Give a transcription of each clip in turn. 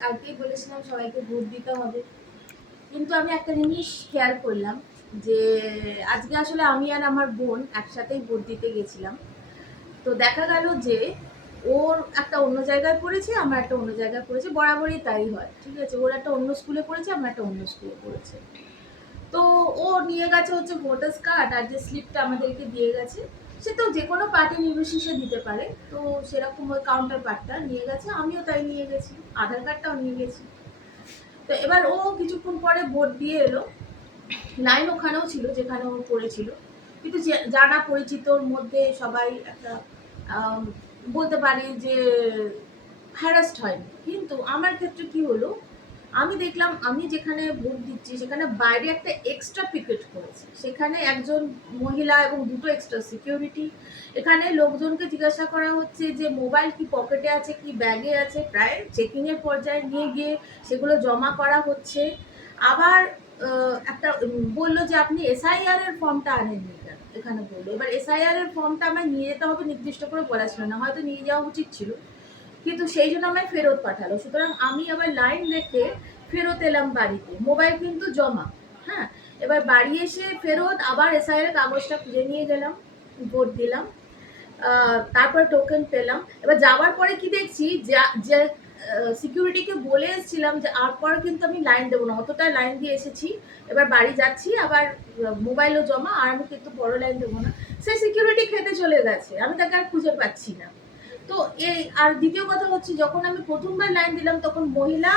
আগেই বলেছিলাম সবাইকে ভোট দিতে হবে, কিন্তু আমি একটা জিনিস খেয়াল করলাম যে আজকে আসলে আমি আর আমার বোন একসাথেই ভোট দিতে গেছিলাম। তো দেখা গেল যে ওর একটা অন্য জায়গায় পড়েছে, আমার একটা অন্য জায়গায় পড়েছে, বরাবরই তাই হয়, ঠিক আছে। ওর একটা অন্য স্কুলে পড়েছে, আমার একটা অন্য স্কুলে পড়েছে। তো ও নিয়ে গেছে হচ্ছে ভোটার্স কার্ড, আর যে স্লিপটা আমাদেরকে দিয়ে গেছে সে তো যে কোনো পার্টি নির্বিশেষে দিতে পারে। তো সেরকম ওই কাউন্টার পার্টটা নিয়ে গেছে, আমিও তাই নিয়ে গেছি, আধার কার্ডটাও নিয়ে গেছি। তো এবার ও কিছুক্ষণ পরে ভোট দিয়ে এলো। লাইন ওখানেও ছিল যেখানে ও পড়েছিল, কিন্তু জানা পরিচিতর মধ্যে সবাই একটা বলতে পারি যে হ্যারাস্ট হয়নি। কিন্তু আমার ক্ষেত্রে কি হলো, আমি দেখলাম আমি যেখানে ভোট দিচ্ছি সেখানে বাইরে একটা এক্সট্রা পিকেট করেছে, সেখানে একজন মহিলা এবং দুটো এক্সট্রা সিকিউরিটি। এখানে লোকজনকে জিজ্ঞাসা করা হচ্ছে যে মোবাইল কি পকেটে আছে কি ব্যাগে আছে, প্রায় চেকিং এর পর্যায়ে নিয়ে গিয়ে সেগুলো জমা করা হচ্ছে। আবার একটা বললো যে আপনি এসআইআর এর ফর্মটা আনেননি কেন, এখানে বললো। এবার এসআইআর এর ফর্মটা আমায় নিয়ে যেতে হবে নির্দিষ্ট করে বলা ছিল না, হয়তো নিয়ে যাওয়া উচিত ছিল, কিন্তু সেই জন্য আমায় ফেরত পাঠালো। সুতরাং আমি আবার লাইন রেখে ফেরত এলাম বাড়িতে, মোবাইল কিন্তু জমা। হ্যাঁ, এবার বাড়ি এসে ফেরত আবার এসআইআর কাগজটা খুঁজে নিয়ে গেলাম, ভোট দিলাম, তারপরে টোকেন পেলাম। এবার যাওয়ার পরে কি দেখছি যে সিকিউরিটিকে বলে এসেছিলাম যে তারপর কিন্তু আমি লাইন দেবো না, অতটা লাইন দিয়ে এসেছি, এবার বাড়ি যাচ্ছি, আবার মোবাইলও জমা, আর আমি কিন্তু বড় লাইন দেবো না। সে সিকিউরিটি খেতে চলে গেছে, আমি তাকে আর খুঁজে পাচ্ছি না। তো এই আর দ্বিতীয় কথা হচ্ছে, যখন আমি প্রথমবার লাইন দিলাম তখন মহিলা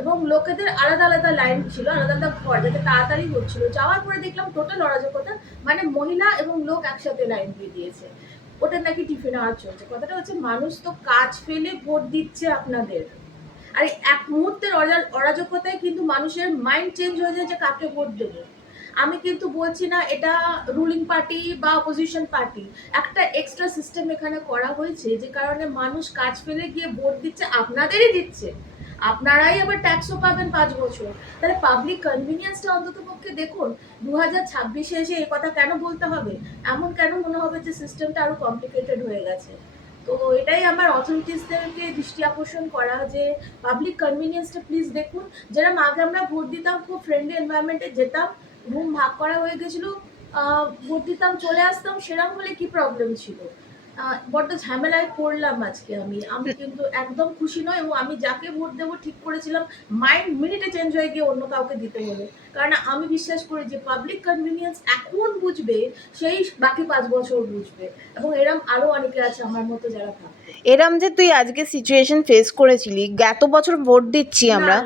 এবং লোকেদের আলাদা আলাদা লাইন ছিল, আলাদা আলাদা ঘর, যাতে তাড়াতাড়ি হচ্ছিল। যাওয়ার পরে দেখলাম টোটাল অরাজকতা, মানে মহিলা এবং লোক একসাথে লাইন দিয়ে দিয়েছে, ওটা নাকি টিফিন আওয়ার চলছে। কথাটা হচ্ছে মানুষ তো কাজ ফেলে ভোট দিচ্ছে আপনাদের, আর এক মুহূর্তের অরাজকতায় কিন্তু মানুষের মাইন্ড চেঞ্জ হয়ে যায় যে কাকে ভোট দেবো। আমি কিন্তু বলছি না এটা রুলিং পার্টি বা অপোজিশন পার্টি, একটা এক্সট্রা সিস্টেম এখানে করা হয়েছে যে কারণে মানুষ কাজ ফেলে গিয়ে ভোট দিচ্ছে, আপনাদেরই দিচ্ছে, আপনারাই আবার ট্যাক্সও পাবেন 5 বছর। তাহলে পাবলিক কনভিনিয়েন্সটা অন্তত পক্ষে দেখুন। 2026-এ এসে এই কথা কেন বলতে হবে, এমন কেন মনে হবে যে সিস্টেমটা আরো কমপ্লিকেটেড হয়ে গেছে। তো এটাই আমার অথরিটিসদেরকে দৃষ্টি আকর্ষণ করা যে পাবলিক কনভিনিয়েন্সটা প্লিজ দেখুন। যেরকম আগে আমরা ভোট দিতাম, খুব ফ্রেন্ডলি এনভায়রনমেন্টে যেতাম, রুম ভাগ করা হয়ে গেছিলো, ভোট দিতাম চলে আসতাম, সেরকম হলে কি প্রবলেম ছিল। বড্ড ঝামেলায় পড়লাম আজকে আমি আমি কিন্তু একদম খুশি নয়, এবং আমি যাকে ভোট দেবো ঠিক করেছিলাম, মাইন্ড মিনিটে চেঞ্জ হয়ে গিয়ে অন্য কাউকে দিতে হবে। কারণ আমি বিশ্বাস করি যে পাবলিক কনভিনিয়েন্স এখন বুঝবে, সেই বাকি 5 বছর বুঝবে, এবং এরম আরো অনেকে আছে আমার মতো যারা থাকবে। এরম যে তুই আজকে সিচুয়েশন ফেস করেছিলি, এত বছর ভোট দিচ্ছি আমরা,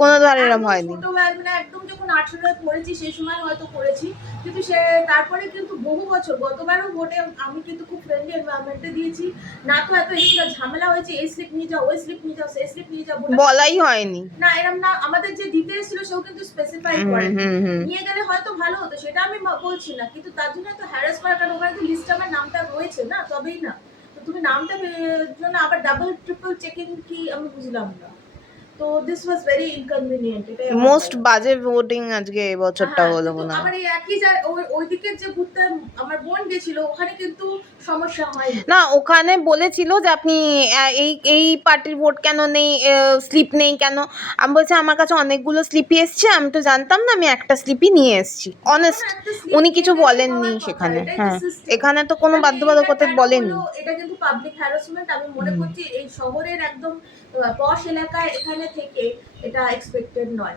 কোনোবার এরম হয়নি। ছোটবেলা মানে একদম যখন 18 পড়েছি সেই সময় হয়তো করেছি, কিন্তু সে তারপরে কিন্তু বহু বছর, গতবারও ভোটে আমি কিন্তু খুব ফ্রেন্ডলি এনভায়রনমেন্টে দিয়েছি। না তো এত এক্সট্রা ঝামেলা হয়েছে, এই স্লিপ নিয়ে যাও, ওই স্লিপ নিয়ে যাও, সেই স্লিপ নিয়ে যাও, বলাই হয়নি না এরম না। আমাদের যে দিতে এসেছিল সেও কিন্তু স্পেসিফাই করে নিয়ে গেলে হয়তো ভালো হতো, সেটা আমি বলছি না, কিন্তু তার জন্য তো হ্যারাস করা কেন, ওখানে তো লিস্টে আমার নামটা রয়েছে না, তবেই না। তো তুমি নামটা জন্য আবার ডাবল ট্রিপল চেকিং কি, আমি বুঝলাম না। তো দিস ওয়াজ ভেরি ইনকনভিনিয়েন্ট। এটাই মোস্ট বাজে ভোটিং আজকে এবছরটা হলো মনে হয়। আবার এই একই ওই দিকের যে বুথটা আমার বোন গেছিল ওখানে কিন্তু সমস্যা হয়নি। না, ওখানে বলেছিল যে আপনি এই এই পার্টির ভোট কেন নেই, স্লিপ নেই কেন। আমি বলছি আমার কাছে অনেকগুলো স্লিপই এসছে, আমি তো জানতাম না, আমি একটা স্লিপই নিয়ে এসেছি। অনেস্ট, উনি কিছু বলেননি সেখানে। হ্যাঁ, এখানে তো কোনো বাধ্যবাধকতা বলেননি। এটা কিন্তু পাবলিক হ্যারাসমেন্ট, আমি মনে করছি এই শহরের একদম পশ এলাকায় এখানে থেকে এটা এক্সপেক্টেড নয়।